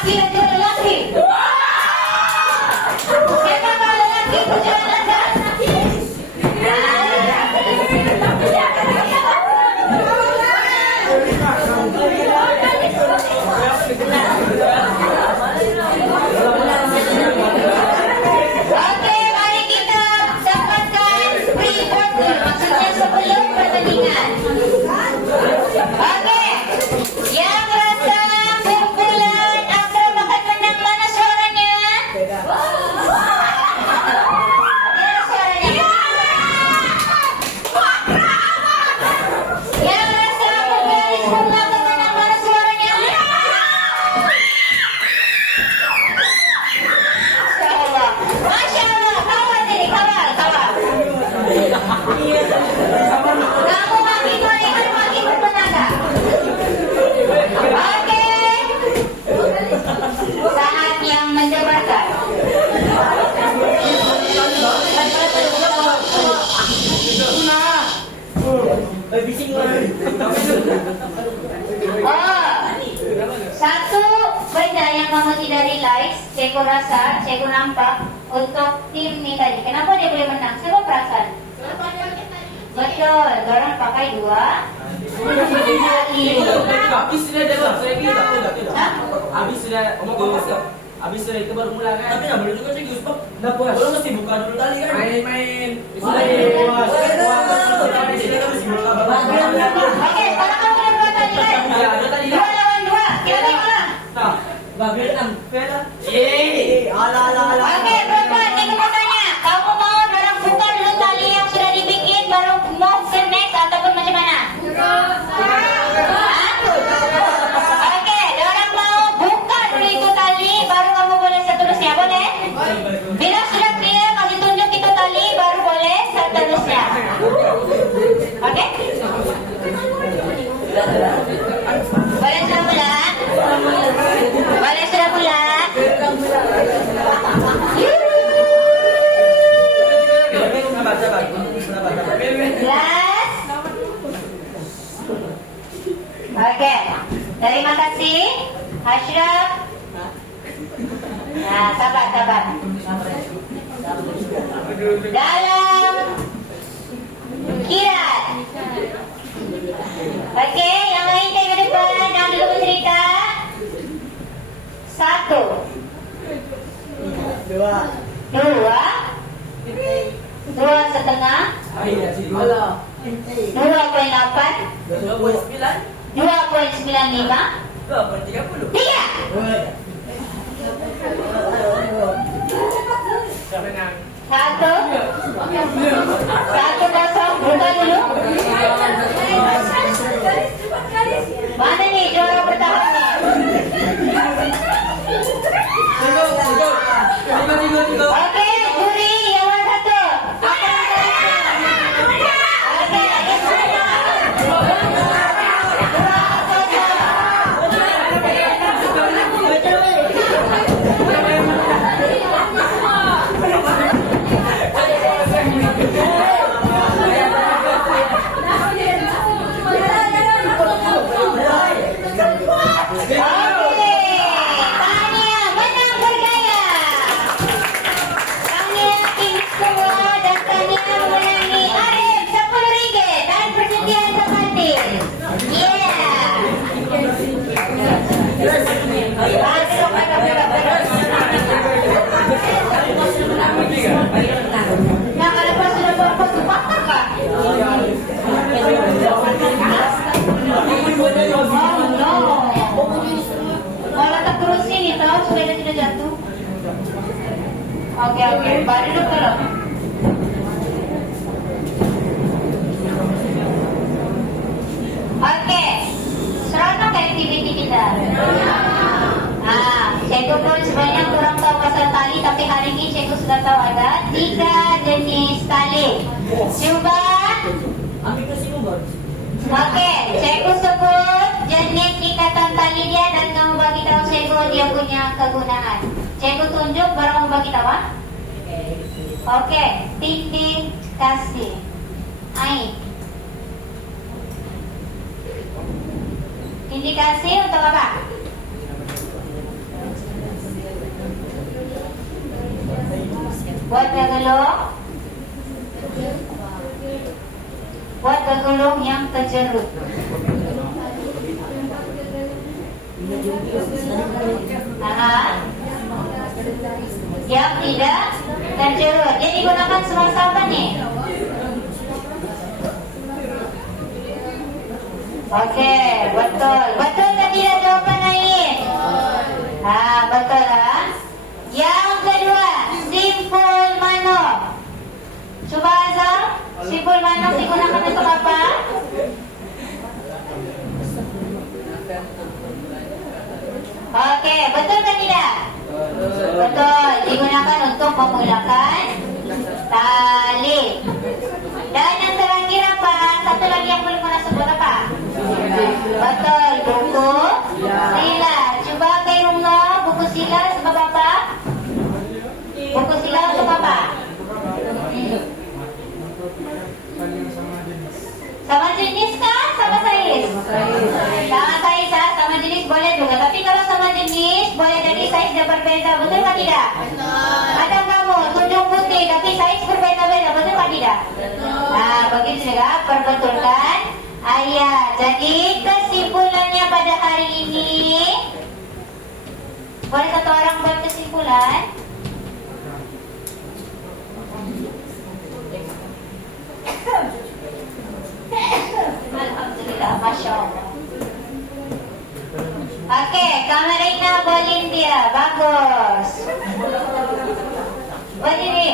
laki dan juga lelaki. Siapa kalau lelaki tujuan Anda? Oke, mari kita dapatkan pre-board dulu. Maksudnya sebelum pertandingan. Oke, yang rasa kumpulan Akra Bakat Menang, mana suaranya? Mana suaranya? Yang rasa kumpulan Islam Bakat Menang, mana suaranya? Masya Allah, kawal ini, kawal. Kamu makin mereka makin bertenaga. Oke. Saat yang mendebarkan. Oh, satu benda yang kamu tidak realize, Ceko rasa, Ceko nampak untuk tim ini tadi. Kenapa dia boleh menang? Coba perasaan. Betul, orang pakai dua. Habis sudah dapat saya kira. Hah? Habis sudah habis sudah itu baru mulai kan. Tapi nggak boleh juga sih Guspa. Nggak puas. Lo mesti buka dulu tali kan. Main. Oke, sekarang kamu udah buat tadi kan? Iya, ada tadi. 2 lawan 2. Siapa yang menang? Tak. Bagian enam. Ala. Oke, perempuan, ini kemudiannya. Kamu mau dorong buka dulu tali yang sudah dibikin, baru mau ke next ataupun macam mana? Hah? Oke, dorong mau buka dulu itu tali, baru kamu boleh seterusnya, boleh? Bila sudah clear, kasih tunjuk itu tali, baru boleh seterusnya. Oke? Boleh sudah pulang? Boleh sudah pulang? Jelas? Oke, terima kasih Ashraf. Nah, sabar. Dalam kiraan. Oke, yang lain ke depan, jangan dulu bercerita. 1 2 setengah 2,8 2,95 3 1 kosong, buka dulu. Mana nih juara pertama nih? Oke, juri yang mana satu? Oke, Tania menang bergaya. Tania ini semua dan Tania memenangi Arif 10 ringgit dan persetujuan terkantil. Nah, kalau pas sudah berpos patah kah? Kalau tak terus ini tahu sepeda sudah jatuh. Oke, baru dulu kalau. Oke, seronok aktiviti kita. Ceko pun sebenarnya kurang tahu pasal tali, tapi hari ini Ceko sudah tahu ada 3 jenis tali. Coba. Oke, Ceko sebut jenis ikatan tali dia dan kamu bagi tahu Ceko dia punya kegunaan. Ceko tunjuk baru kamu bagi tahu. Oke, indikasi. Indikasi untuk apa? Buat gagulong. Buat gagulong yang kejerut. Yang tidak terjerut. Dia digunakan semasa apa nih? Oke, betul. Betul atau tidak jawaban Ain? Betul lah. Yang kedua, simpul manuk. Coba Azam, simpul manuk digunakan untuk apa? Oke, betul atau tidak? Betul, digunakan untuk memulakan tali. Dan yang terakhir apa? Satu lagi yang belum pernah sebut apa? Betul, buku sila. Coba kay Rumno, buku sila sebab apa? Buku sila untuk apa? Sama jenis kan? Sama size? Sama size, sama jenis boleh juga. Tapi kalau sama jenis boleh jadi size dan berbeza. Betul atau tidak? Ada kamu tunjuk putih tapi size berbeda-beda. Betul atau tidak? Begitu juga perbetulkan ayat. Jadi kesimpulannya pada hari ini, boleh satu orang buat kesimpulan? Alhamdulillah, Masya Allah. Oke, Kamarina Bolindia, bagus. Berdiri.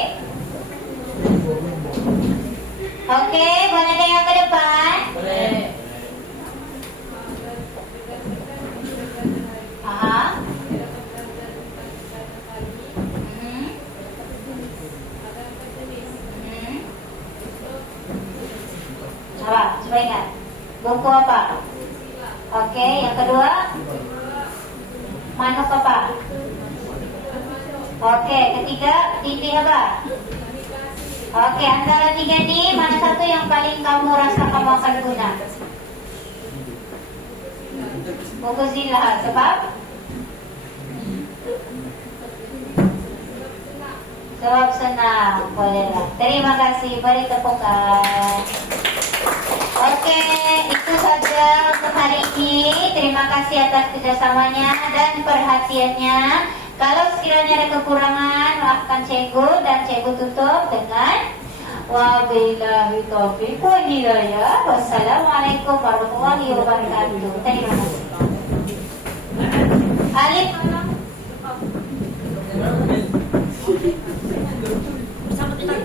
Oke, boleh tengok ke depan? Boleh. Coba ingat. Buku apa? Oke, yang kedua manuk apa? Oke, ketiga titik apa? Oke, antara tiga ini mana satu yang paling kamu rasa kamu akan guna? Buku sila, sebab senang, bolehlah. Terima kasih, beri tepukan. Oke, itu saja untuk hari ini. Terima kasih atas kerjasamanya dan perhatiannya. Kalau sekiranya ada kekurangan, maafkan cikgu dan cikgu tutup dengan wabillahi taufiq wal hidayah. Wassalamualaikum warahmatullahi wabarakatuh. Terima kasih. Alif. Bersama kita.